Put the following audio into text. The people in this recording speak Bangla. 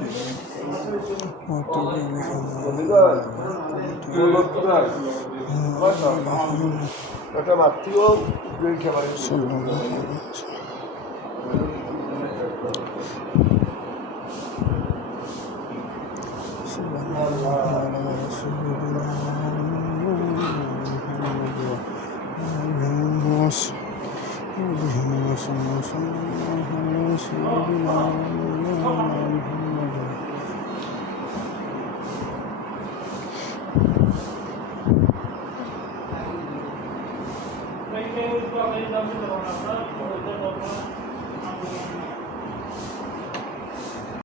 এটা সুন্দর कहीं कहीं उसको अपने हिसाब से चलाना